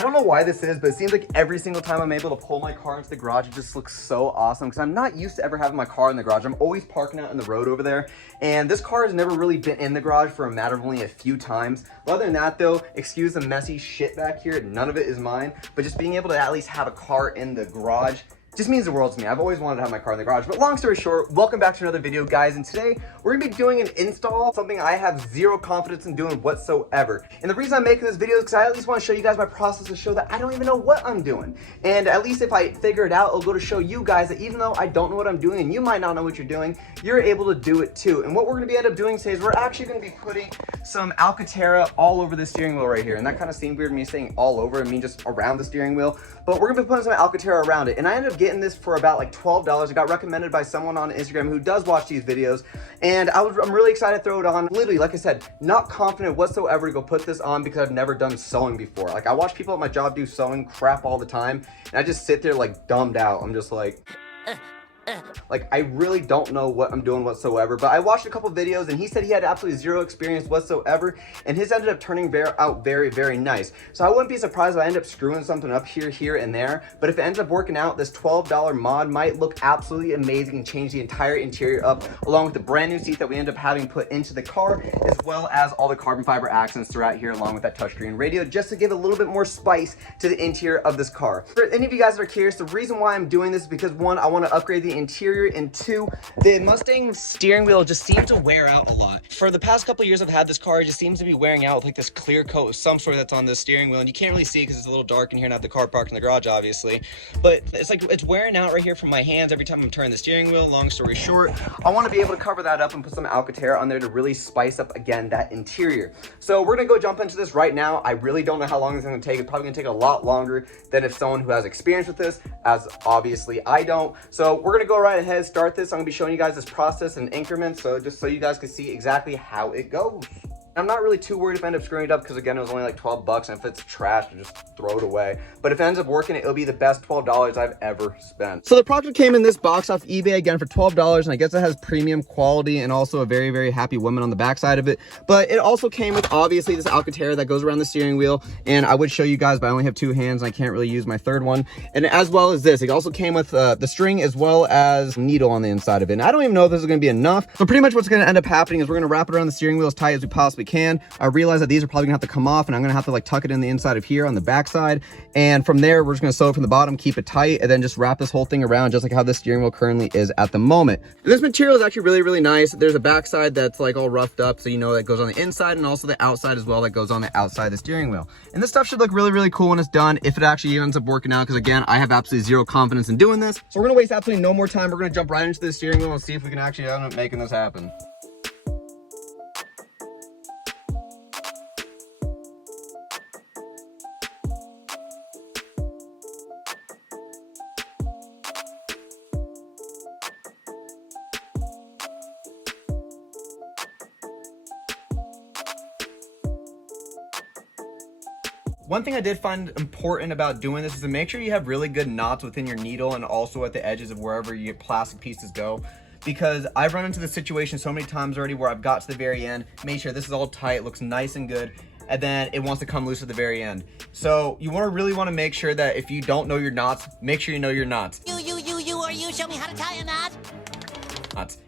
I don't know why this is, but it seems like every single time I'm able to pull my car into the garage, it just looks so awesome because I'm not used to ever having my car in the garage. I'm always parking out in the road over there, and this car has never really been in the garage for a matter of only a few times. But other than that though, excuse the messy shit back here, none of it is mine, but just being able to at least have a car in the garage just means the world to me. I've always wanted to have my car in the garage. But long story short, welcome back to another video, guys. And today we're gonna be doing an install, something I have zero confidence in doing whatsoever. And the reason I'm making this video is because I at least want to show you guys my process to show that I don't even know what I'm doing. And at least if I figure it out, it'll go to show you guys that even though I don't know what I'm doing and you might not know what you're doing, you're able to do it too. And what we're gonna end up doing today is we're actually gonna be putting some Alcatera all over the steering wheel right here. And that kind of seemed weird, me saying all over, I mean just around the steering wheel. But we're gonna be putting some Alcatera around it. And I ended up getting this for about like $12. It got recommended by someone on Instagram who does watch these videos. And I'm really excited to throw it on. Literally, like I said, not confident whatsoever to go put this on because I've never done sewing before. Like I watch people at my job do sewing crap all the time. And I just sit there like dumbed out. I'm just like I really don't know what I'm doing whatsoever, but I watched a couple videos and he said he had absolutely zero experience whatsoever, and his ended up turning out very, very nice. So I wouldn't be surprised if I end up screwing something up here, and there, but if it ends up working out, this $12 mod might look absolutely amazing and change the entire interior up, along with the brand new seat that we end up having put into the car, as well as all the carbon fiber accents throughout here, along with that touchscreen radio, just to give a little bit more spice to the interior of this car. For any of you guys that are curious, the reason why I'm doing this is because one, I want to upgrade the interior, and two, the Mustang steering wheel just seems to wear out a lot. For the past couple of years I've had this car, it just seems to be wearing out with like this clear coat of some sort that's on the steering wheel, and you can't really see because it's a little dark in here, not the car parked in the garage obviously, but it's like it's wearing out right here from my hands every time I'm turning the steering wheel. Long story short, I want to be able to cover that up and put some Alcatera on there to really spice up again that interior. So we're gonna go jump into this right now. I really don't know how long it's gonna take. It's probably gonna take a lot longer than if someone who has experience with this, as obviously I don't. So we're gonna go right ahead, start this. I'm gonna be showing you guys this process in increments, so just so you guys can see exactly how it goes. I'm not really too worried if I end up screwing it up because again, it was only like 12 bucks, and if it's trash, I'll just throw it away. But if it ends up working, it'll be the best $12 I've ever spent. So the project came in this box off eBay again for $12, and I guess it has premium quality and also a very, very happy woman on the backside of it. But it also came with obviously this Alcatera that goes around the steering wheel, and I would show you guys, but I only have two hands and I can't really use my third one. And as well as this, it also came with the string as well as needle on the inside of it. And I don't even know if this is going to be enough. So pretty much what's going to end up happening is we're going to wrap it around the steering wheel as tight as we possibly can. I realize that these are probably gonna have to come off, and I'm gonna have to like tuck it in the inside of here on the back side, and from there we're just gonna sew it from the bottom, keep it tight, and then just wrap this whole thing around just like how this steering wheel currently is at the moment. And this material is actually really, really nice. There's a back side that's like all roughed up, so you know that goes on the inside, and also the outside as well that goes on the outside of the steering wheel. And this stuff should look really, really cool when it's done, if it actually ends up working out, because again, I have absolutely zero confidence in doing this. So we're gonna waste absolutely no more time. We're gonna jump right into the steering wheel and see if we can actually end up making this happen. One thing I did find important about doing this is to make sure you have really good knots within your needle and also at the edges of wherever your plastic pieces go, because I've run into this situation so many times already where I've got to the very end, made sure this is all tight, looks nice and good, and then it wants to come loose at the very end. So you really want to make sure that if you don't know your knots, make sure you know your knots. You, show me how to tie a knot.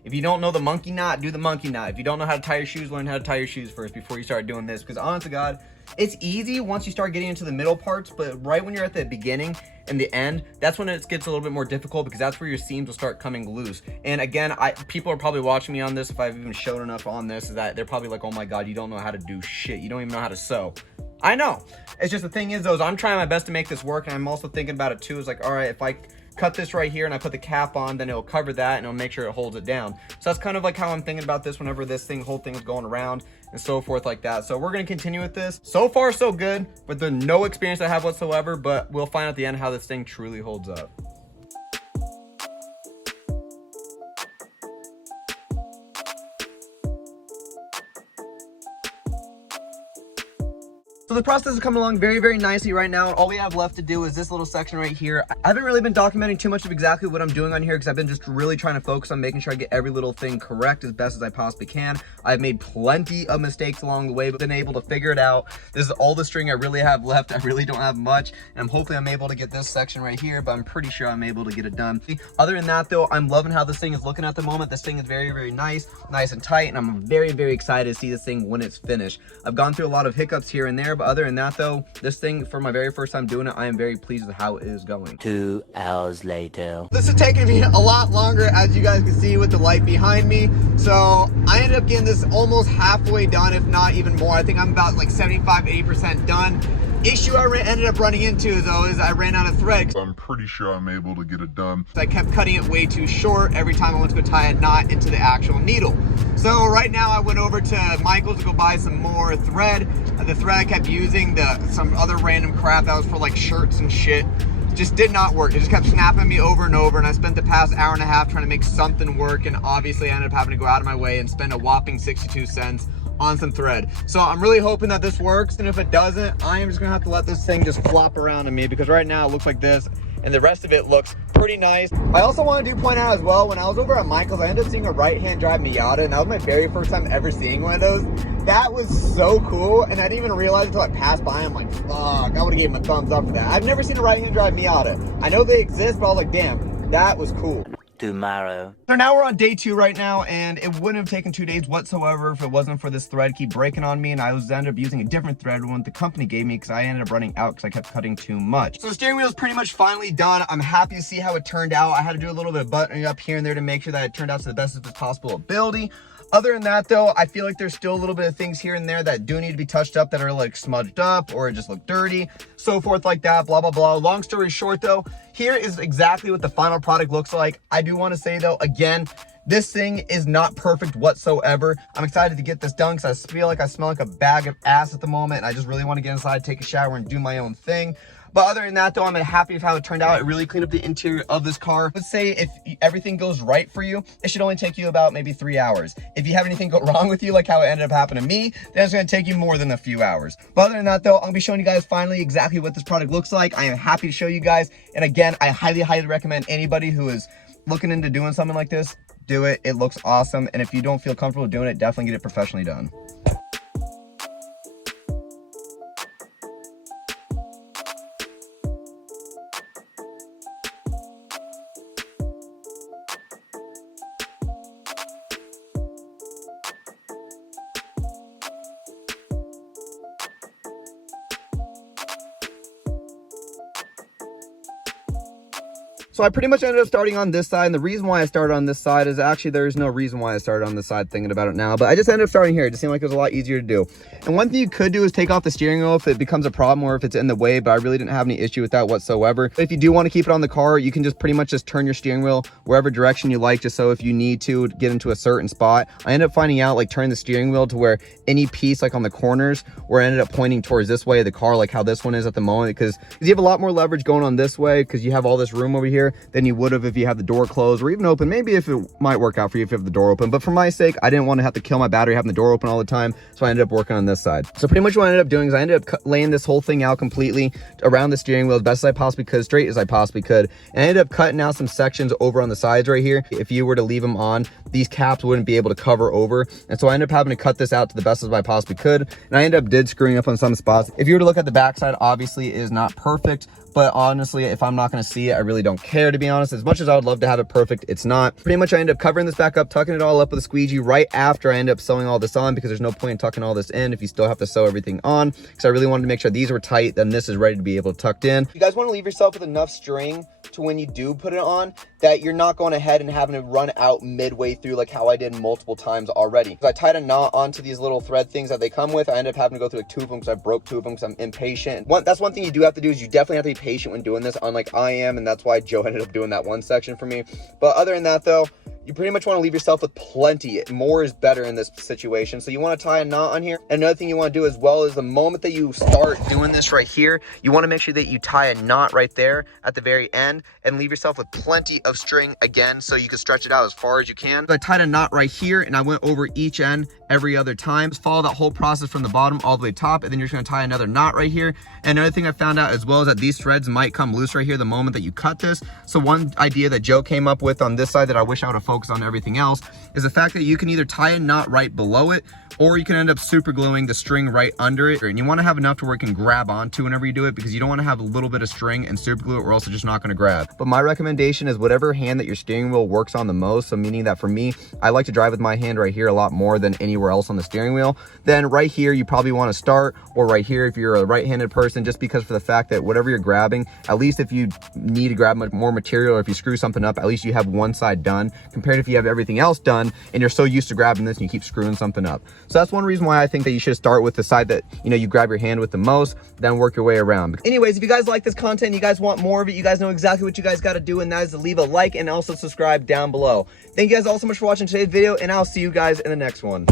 If you don't know the monkey knot, do the monkey knot. If you don't know how to tie your shoes, learn how to tie your shoes first before you start doing this, because honest to God, it's easy once you start getting into the middle parts, but right when you're at the beginning and the end, that's when it gets a little bit more difficult, because that's where your seams will start coming loose. And again, people are probably watching me on this, if I've even shown enough on this, is that they're probably like, oh my God, you don't know how to do shit. You don't even know how to sew. I know. It's just the thing is though, is I'm trying my best to make this work, and I'm also thinking about it too, is like, all right, if I cut this right here and I put the cap on, then it'll cover that and it'll make sure it holds it down. So that's kind of like how I'm thinking about this whenever this whole thing is going around and so forth like that. So we're going to continue with this. So far so good, with the no experience I have whatsoever, but we'll find at the end how this thing truly holds up. So the process is coming along very, very nicely right now. All we have left to do is this little section right here. I haven't really been documenting too much of exactly what I'm doing on here because I've been just really trying to focus on making sure I get every little thing correct as best as I possibly can. I've made plenty of mistakes along the way, but been able to figure it out. This is all the string I really have left. I really don't have much, and hopefully I'm able to get this section right here, but I'm pretty sure I'm able to get it done. Other than that though, I'm loving how this thing is looking at the moment. This thing is very, very nice and tight, and I'm very, very excited to see this thing when it's finished. I've gone through a lot of hiccups here and there, but other than that though, this thing, for my very first time doing it, I am very pleased with how it is going. 2 hours later. This is taking me a lot longer, as you guys can see with the light behind me. So I ended up getting this almost halfway done, if not even more. I think I'm about like 75–80% done. Issue I ended up running into though is I ran out of thread. I'm pretty sure I'm able to get it done. I kept cutting it way too short every time I went to go tie a knot into the actual needle. So right now I went over to Michael's to go buy some more thread. The thread I kept using, some other random crap that was for like shirts and shit, just did not work. It just kept snapping me over and over, and I spent the past hour and a half trying to make something work, and obviously I ended up having to go out of my way and spend a whopping 62 cents on some thread. So I'm really hoping that this works, and if it doesn't, I am just gonna have to let this thing just flop around on me, because right now it looks like this, and the rest of it looks pretty nice. I also want to point out as well, when I was over at Michael's, I ended up seeing a right-hand drive Miata, and that was my very first time ever seeing one of those. That was so cool, and I didn't even realize until I passed by. I'm like, fuck, I would have gave him a thumbs up for that. I've never seen a right-hand drive Miata. I know they exist, but I was like, damn, that was cool. Tomorrow. So now we're on day 2 right now, and it wouldn't have taken 2 days whatsoever if it wasn't for this thread keep breaking on me, and I ended up using a different thread one the company gave me because I ended up running out because I kept cutting too much. So the steering wheel is pretty much finally done. I'm happy to see how it turned out. I had to do a little bit of buttoning up here and there to make sure that it turned out to the best of its possible ability. Other than that though, I feel like there's still a little bit of things here and there that do need to be touched up, that are like smudged up or just look dirty, so forth like that, blah, blah, blah. Long story short though, here is exactly what the final product looks like. I do want to say though, again, this thing is not perfect whatsoever. I'm excited to get this done because I feel like I smell like a bag of ass at the moment, and I just really want to get inside, take a shower, and do my own thing. But other than that though, I'm happy with how it turned out. It really cleaned up the interior of this car. Let's say if everything goes right for you, it should only take you about maybe 3 hours. If you have anything go wrong with you, like how it ended up happening to me, then it's gonna take you more than a few hours. But other than that though, I'm gonna be showing you guys finally exactly what this product looks like. I am happy to show you guys. And again, I highly, highly recommend anybody who is looking into doing something like this, do it. It looks awesome. And if you don't feel comfortable doing it, definitely get it professionally done. So I pretty much ended up starting on this side, and the reason why I started on this side is actually there's no reason why I started on this side thinking about it now, but I just ended up starting here. It just seemed like it was a lot easier to do. And one thing you could do is take off the steering wheel if it becomes a problem or if it's in the way, but I really didn't have any issue with that whatsoever. If you do want to keep it on the car, you can just pretty much just turn your steering wheel wherever direction you like, just so if you need to get into a certain spot. I ended up finding out like turning the steering wheel to where any piece like on the corners where it ended up pointing towards this way of the car, like how this one is at the moment, because you have a lot more leverage going on this way because you have all this room over here than you would have if you have the door closed or even open. Maybe if it might work out for you if you have the door open, but for my sake, I didn't want to have to kill my battery having the door open all the time, so I ended up working on this side. So pretty much what I ended up doing is I ended up laying this whole thing out completely around the steering wheel as best as I possibly could, straight as I possibly could, and I ended up cutting out some sections over on the sides right here. If you were to leave them on, these caps wouldn't be able to cover over, and so I ended up having to cut this out to the best as I possibly could, and I ended up screwing up on some spots. If you were to look at the backside, obviously it is not perfect, but honestly, if I'm not going to see it, I really don't care, to be honest. As much as I would love to have it perfect, it's not. Pretty much I end up covering this back up, tucking it all up with a squeegee right after I end up sewing all this on, because there's no point in tucking all this in if you still have to sew everything on, because I really wanted to make sure these were tight, then this is ready to be able to tucked in. You guys want to leave yourself with enough string to when you do put it on that you're not going ahead and having to run out midway through like how I did multiple times already. I tied a knot onto these little thread things that they come with. I ended up having to go through like 2 of them because I broke 2 of them because I'm impatient. That's one thing you do have to do, is you definitely have to be patient when doing this, unlike I am, and that's why Joe ended up doing that one section for me. But other than that though, you pretty much want to leave yourself with plenty. More is better in this situation. So you want to tie a knot on here. Another thing you want to do as well is the moment that you start doing this right here, you want to make sure that you tie a knot right there at the very end and leave yourself with plenty of string again so you can stretch it out as far as you can. So I tied a knot right here and I went over each end every other time. Just follow that whole process from the bottom all the way top, and then you're just going to tie another knot right here. And another thing I found out as well is that these threads might come loose right here the moment that you cut this. So one idea that Joe came up with on this side that I wish I would have focused on everything else is the fact that you can either tie a knot right below it, or you can end up super gluing the string right under it. And you want to have enough to where it can grab onto whenever you do it, because you don't want to have a little bit of string and super glue it, or else it's just not going to grab. But my recommendation is whatever hand that your steering wheel works on the most. So meaning that for me, I like to drive with my hand right here a lot more than anywhere else on the steering wheel. Then right here, you probably want to start, or right here if you're a right-handed person, just because for the fact that whatever you're grabbing, at least if you need to grab more material, or if you screw something up, at least you have one side done, compared to if you have everything else done and you're so used to grabbing this and you keep screwing something up. So that's one reason why I think that you should start with the side that, you know, you grab your hand with the most, then work your way around. Anyways, if you guys like this content, you guys want more of it, you guys know exactly what you guys got to do, and that is to leave a like and also subscribe down below. Thank you guys all so much for watching today's video, and I'll see you guys in the next one.